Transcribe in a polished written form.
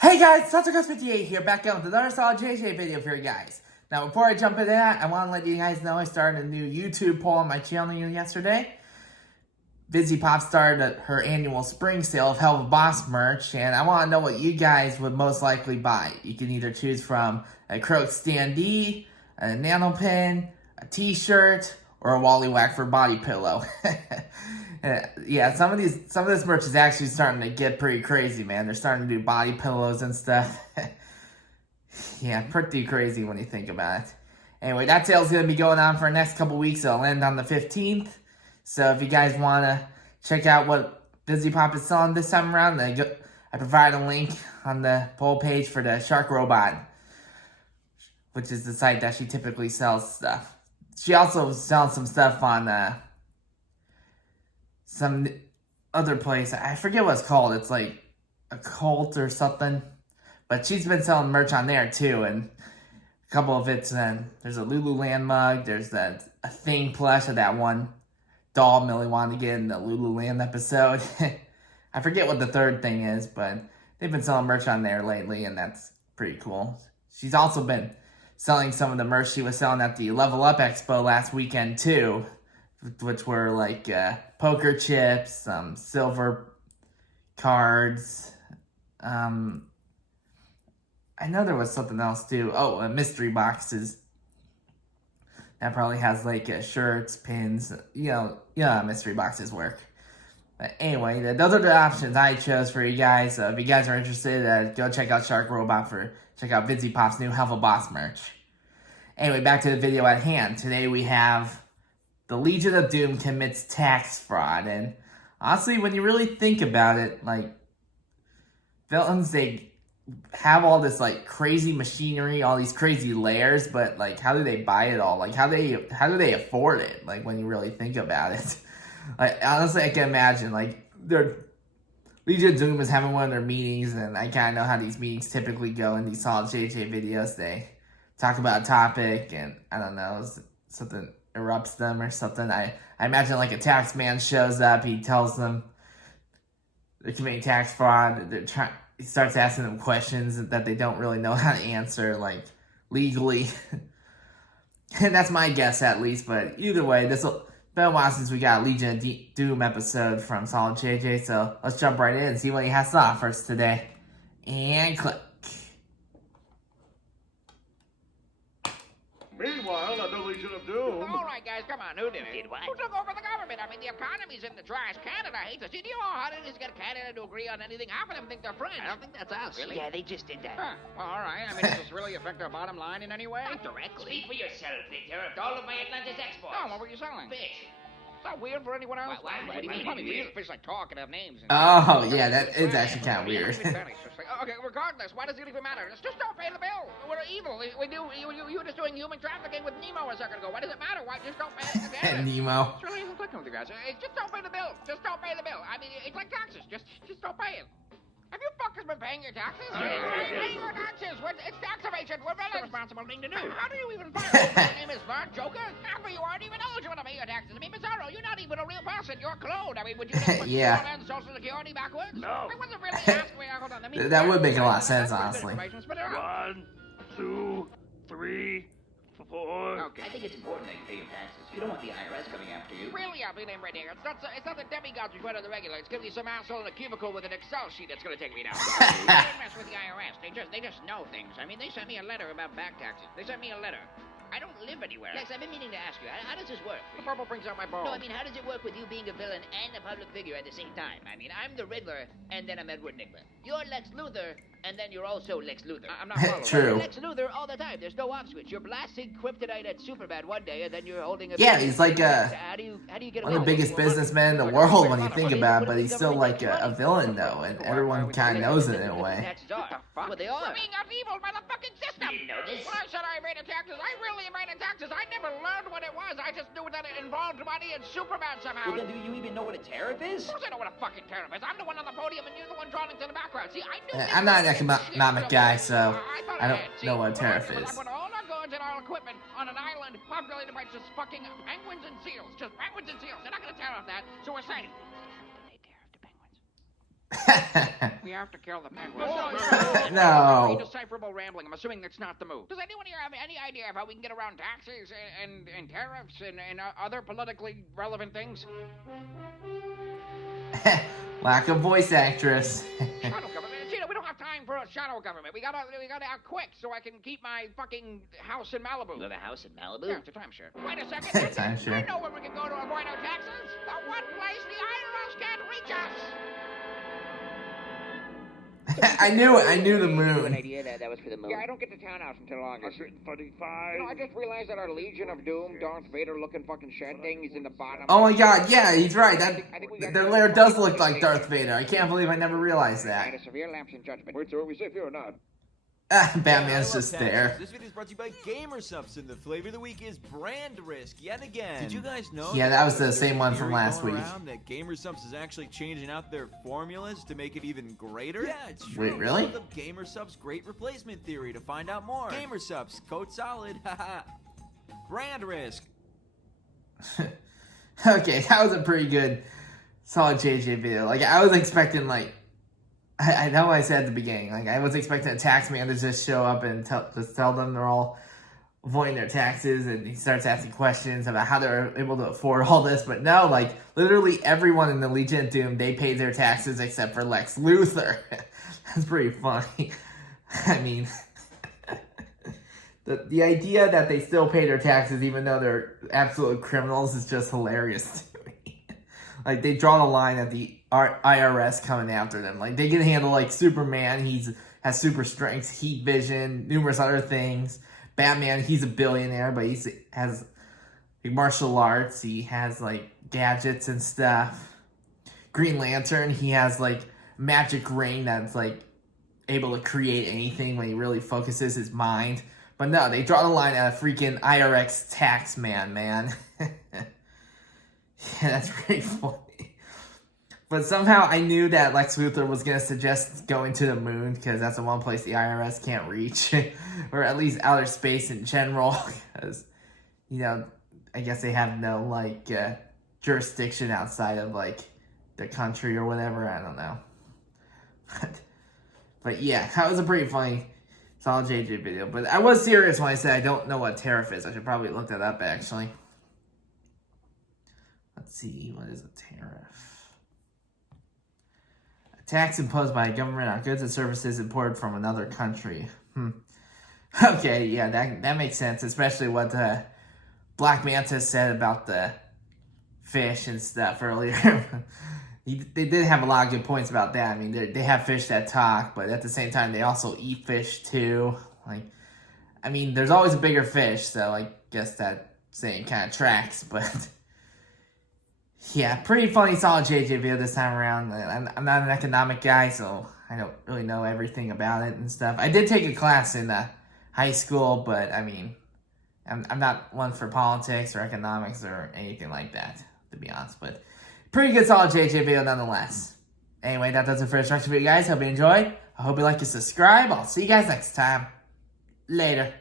Hey guys, Satokas58 here, back out with another solid JJ video for you guys. Now before I jump into that, I want to let you guys know I started a new YouTube poll on my channel yesterday. Busy Pop started her annual spring sale of Hell of a Boss merch, and I want to know what you guys would most likely buy. You can either choose from a Croak standee, a nano pin, a t-shirt, or a Wally Wackford body pillow. Yeah, some of this merch is actually starting to get pretty crazy, man. They're starting to do body pillows and stuff. Yeah, pretty crazy when you think about it. Anyway, that sale's going to be going on for the next couple weeks. It'll end on the 15th. So if you guys want to check out what Busy Pop is selling this time around, I provide a link on the poll page for the Shark Robot, which is the site that she typically sells stuff. She also sells some stuff on some other place. I forget what it's called. It's like a cult or something. But she's been selling merch on there too. And a couple of it's, there's a Lululand mug. There's a Thing plush of that one doll Millie wanted to get in the Lululand episode. I forget what the third thing is, but they've been selling merch on there lately, and that's pretty cool. She's also been selling some of the merch she was selling at the Level Up Expo last weekend too, which were like poker chips, some silver cards. I know there was something else too. Oh, mystery boxes. That probably has like shirts, pins. You know how mystery boxes work. But anyway, those are the options I chose for you guys. If you guys are interested, go check out Shark Robot check out Busy Pop's new Hell of a Boss merch. Anyway, back to the video at hand. Today we have the Legion of Doom commits tax fraud. And honestly, when you really think about it, like, villains, they have all this like crazy machinery, all these crazy layers, but like, how do they buy it all? Like, how do they afford it? Like, when you really think about it, like, honestly, I can imagine like their Legion of Doom is having one of their meetings, and I kind of know how these meetings typically go in these solid JJ videos. They talk about a topic, and I don't know, something erupts them or something. I imagine like a tax man shows up, he tells them they're committing tax fraud, he starts asking them questions that they don't really know how to answer, like, legally. And that's my guess, at least. But either way, it's been a while since we got a Legion of Doom episode from Solid JJ, so let's jump right in and see what he has to offer us today. And click. Meanwhile, at the Legion of Doom... All right, guys, come on. Who did it? Did what? Who took over the government? I mean, the economy's in the trash. Canada hates us. Do you know how hard it is to get Canada to agree on anything? Half of them think they're friends. I don't think that's us. Really? Yeah, they just did that. Huh. Well, all right. I mean, does this really affect our bottom line in any way? Not directly. Speak for yourself. They tariffed all of my Atlantis exports. Oh, what were you selling? Fish. Is that weird for anyone else? What do you mean? Funny, fish like talk and have names. Oh, yeah, that is actually kind of weird. Okay, regardless, why does it even matter? Just don't pay the bill. We're evil. You were just doing human trafficking with Nemo a second ago. Why does it matter? Why just don't pay the bill? Nemo. It's really isn't clicking with you guys. Just don't pay the bill. Just don't pay the bill. I mean, it's like taxes. Just don't pay it. Have you fuckers been paying your taxes? Pay your taxes. It's tax evasion. We're villains. It's a responsible thing to do. How do you even find out my name is Vern Joker? Half of you aren't even eligible to pay your taxes. I mean, Bizarro, you're not even a real person. You're cloned. I mean, would you just put Yeah. and Social Security backwards? No. I wasn't really asking. Hold on. That would make a lot of sense, honestly. 1, 2, 3, 4... I think it's important that you pay your taxes. You don't want the IRS coming after you. Really, I'll be named right here. It's not the demigods we put on the regular. It's gonna be some asshole in a cubicle with an Excel sheet that's gonna take me down. They don't mess with the IRS. They just know things. I mean, they sent me a letter about back taxes. They sent me a letter. I don't live anywhere. Lex, I've been meaning to ask you, how does this work? The purple brings out my bones. No, I mean, how does it work with you being a villain and a public figure at the same time? I mean, I'm the Riddler, and then I'm Edward Nigma. You're Lex Luthor, and then you're also Lex Luthor. I'm not following. True. You're Lex Luthor all the time. There's no off switch. You're blasting kryptonite at Superman one day, and then you're holding a... Yeah, he's like How do you get one of the away with biggest it? businessmen in the world when you think about it, but he's still like a villain though, and everyone kind of knows it in a way. Taxes are. Well, they are. We're being upheavaled by the fucking system. You know this. When I said I evaded taxes, I really evaded taxes. I never learned what it was. I just knew that it involved money and Superman somehow. Well, then do you even know what a tariff is? Of course I know what a fucking tariff is. I'm the one on the podium and you're the one drawn into the background. See, I knew I'm not an economic guy, so I don't know what a tariff is. I put all our goods and our equipment on an island populated by just fucking penguins and seals. Just penguins and seals. They're not going to tariff that, so we're safe. They tariff the penguins. We have to kill the penguin. No. Indecipherable rambling. I'm assuming that's not the move. Does anyone here have any idea of how we can get around taxes and tariffs and other politically relevant things? Lack of voice actress. Shadow government. Gina, we don't have time for a shadow government. We gotta act quick so I can keep my fucking house in Malibu. You have a house in Malibu? Yeah, it's a timeshare. Wait a second. Timeshare. I know where we can go to avoid our taxes. The one place the IRS can't reach us. I knew it. I knew the An moon. idea that was for the moon. Yeah, I don't get to townhouse until August. 135. You know, I just realized that our Legion of Doom, Darth Vader-looking fucking shed thing is in the bottom. Oh my god, yeah, he's right. That I think we got their to- lair does look like Darth Vader. I can't believe I never realized I that. had a severe lapse in judgment. Wait, so are we safe here or not? Batman's just there. This video is brought to you by Gamersubs, and the flavor of the week is brand risk yet again. Did you guys know? Yeah, that was the there's same one a from theory last going week. around that Gamersubs is actually changing out their formulas to make it even greater? Yeah, it's true. Wait, really? Look up Gamersubs Great Replacement Theory to find out more. Gamersubs, code solid. Haha. Brand risk. Okay, that was a pretty good, solid JJ video. Like, I was expecting, like, I know I said at the beginning, like, I was expecting a tax man to just show up and just tell them they're all avoiding their taxes, and he starts asking questions about how they're able to afford all this, but no, like, literally everyone in the Legion of Doom, they paid their taxes except for Lex Luthor. That's pretty funny. I mean, the idea that they still pay their taxes even though they're absolute criminals is just hilarious to me. Like, they draw the line at the IRS coming after them. Like, they can handle, like, Superman. Has super strength, heat vision, numerous other things. Batman, he's a billionaire, but he has like, martial arts. He has, like, gadgets and stuff. Green Lantern, he has, like, magic ring that's, like, able to create anything when he really focuses his mind. But no, they draw the line at a freaking IRS tax man. Yeah, that's pretty funny. But somehow I knew that Lex Luthor was going to suggest going to the moon because that's the one place the IRS can't reach. Or at least outer space in general. Because, you know, I guess they have no, like, jurisdiction outside of, like, the country or whatever. I don't know. But yeah, that was a pretty funny, solid JJ video. But I was serious when I said I don't know what tariff is. I should probably look that up, actually. Let's see, what is a tariff? A tax imposed by a government on goods and services imported from another country. Okay, yeah, that makes sense, especially what Black Manta said about the fish and stuff earlier. They did have a lot of good points about that. I mean, they have fish that talk, but at the same time, they also eat fish too. Like, I mean, there's always a bigger fish, so I guess that saying kind of tracks, but yeah, pretty funny, solid JJ video this time around. I'm not an economic guy, so I don't really know everything about it and stuff. I did take a class in high school, but I mean, I'm not one for politics or economics or anything like that, to be honest, but pretty good solid JJ video nonetheless. Anyway, that does it for this reaction video, guys. Hope you enjoyed. I hope you like and subscribe. I'll see you guys next time. Later.